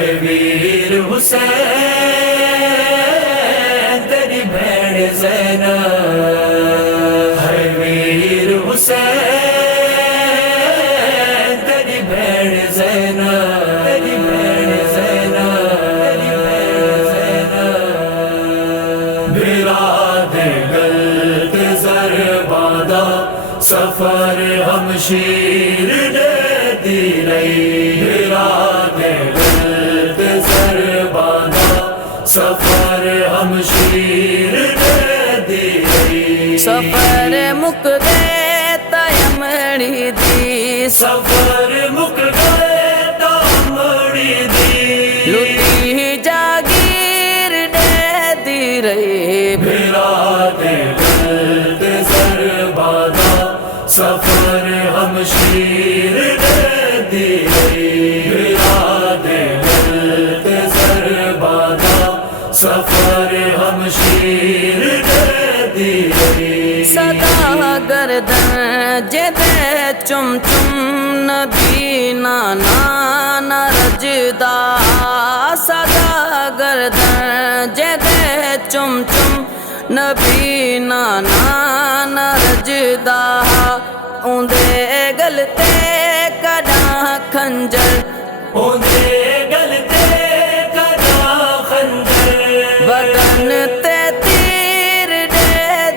है वीर हुसैन तेरी भैन ज़ैनब, है वीर हुसैन तेरी भैन ज़ैनब, तेरी भैन ज़ैनब, तेरी भैन ज़ैनब। बिराद गलत ज़रबादा सफर हमशीर दे दी रही, बिराद गलत ज़रबादा सफर हमशीर दे दी रही। सफर मुक गए तयमड़ी दी, सफर मुक गए तामड़ी दी, लुटी जागीर दे दी रही। बिराद गलत ज़रबादा सफर हमशीर दे दी रही, बिराद गलत ज़रबादा सफर हमशीर दे दी रही। सदा गर्दन जेदे चुम चुम नबी नाना न रजदा, सदा गर्दन जेदे चुम चुम नबी नाना न रजदा। उंदे गलते कड़ा खंजर, ओंदे गलते कदा खंजर, बदन ते तीर दे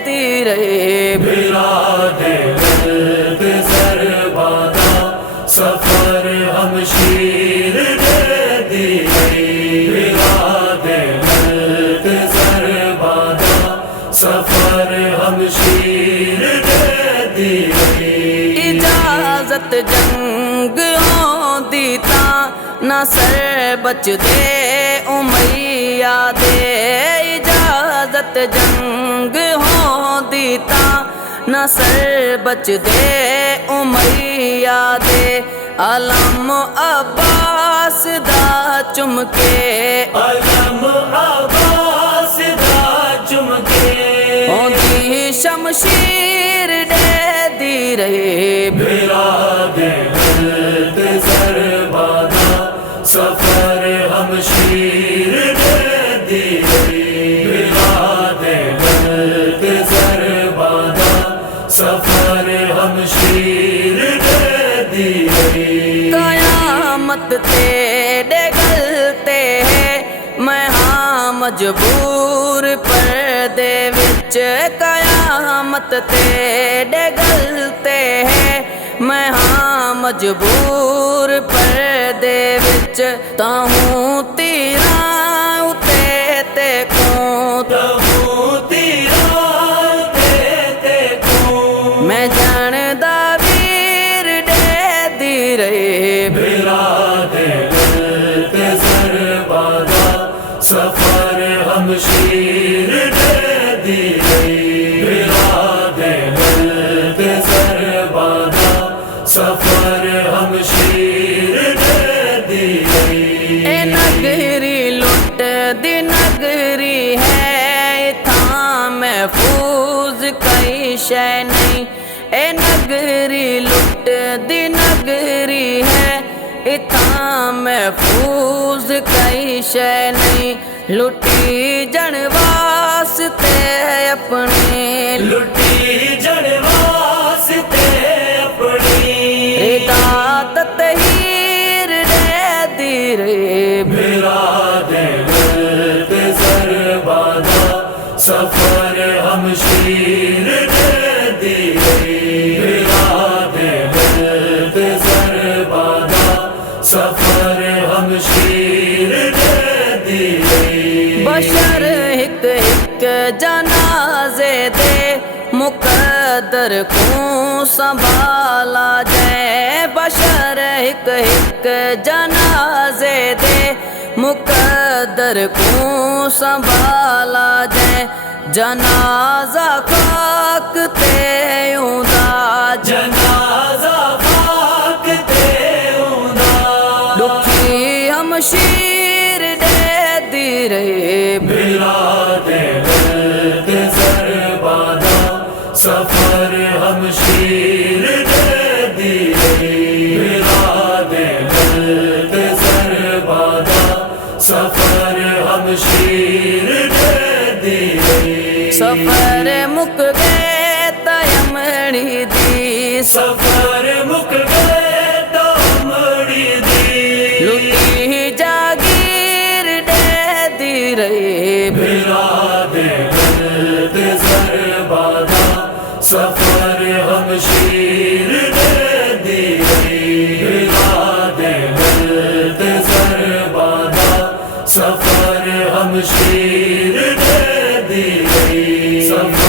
दी रहे। बिराद गलत ज़रबादा सफर हमशीर दे दी रही, बिराद गलत ज़रबादा सफर हमशीर दे दी रही। इजाजत जंग होंदी ता न सर बच दे उमैया दे, इजाजत जंग होंदी ता न सर बच दे उमैया दे। अलम अब्बास दा चुमके, अलम अब्बास दा चुमके, होंदी शमशीर दे दी रहे। बिराद गलत ज़रबादा सफर हमशीर दे दी रही, बिराद गलत ज़रबादा सफर हमशीर दे दी रही। कयामत तेरे गलते है मैं हाँ मजबूर पर्दे विच, कयामत तेरे गलते है मैं हाँ मजबूर पर्दे विच। ताहूं तीरा उते ते को, तहूं तीरा ते को, मैं जानदा वीर दे दी रहे। बिराद गलत ज़रबादा सफर हमशीर दे दी रही, बिराद गलत ज़रबादा सफर हमशीर दे दी रही। ए नगरी लुट दी नगरी है, इथां महफूज कई शै नहीं। ए नगरी लुट दी नगरी है, इथां महफूज कई शै नहीं। लुटी जन वास्ते अपनी, लुटी जन वास्ते अपनी, रिदात तहीर दे दी रहे। बिराद गलत ज़रबादा सफर हमशीर दे दी रही, बिराद गलत ज़रबादा सफर हमशीर दे दी रही। बशर हिक हिक जनाजे दे मुकद्दर को संभाला जाए, बशर हिक हिक जनाजे दे मुकद्दर को संभाला जाए। जनाजा खाक ते उदा, जनाजा खाक ते उदा, दुखी हमशीर दे दी रहे। बिराद गलत ज़रबादा सफर हमशीर दे दी रही, बिराद गलत ज़रबादा सफर हमशीर दे दी सफर मुक गए तयमड़ी दी सफर मुक गए तो मड़ी दी लुटी जागीर दे दी रही बिरा दे गलत ज़रबादा सफर हमशीर दे दी बिरा दे गलत ज़रबादा सफर हमशीर दे दी सफर